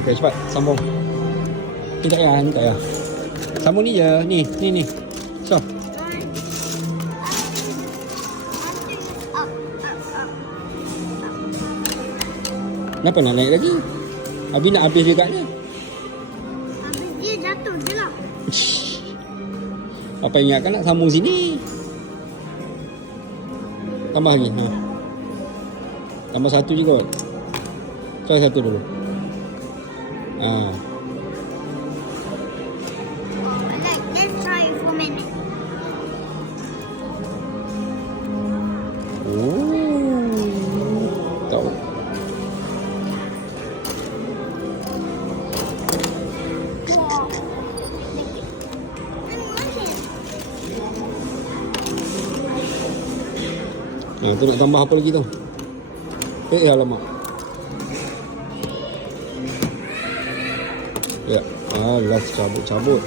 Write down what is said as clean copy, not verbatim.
Okay, cepat. Sambung. Ni tak payah, ni tak payah. Sambung ni je. Ni. So. Kenapa nak naik lagi? Abi nak habis juga ni. Habis dia jatuh je lah. Apa ingatkan nak sambung sini. Tambah lagi. Ha. Tambah satu je kot. Try satu dulu. Ha. Let's try it for a minute. Tahu. Tu nak tambah apa lagi tu? Alamak. Ya, last cabut-cabut.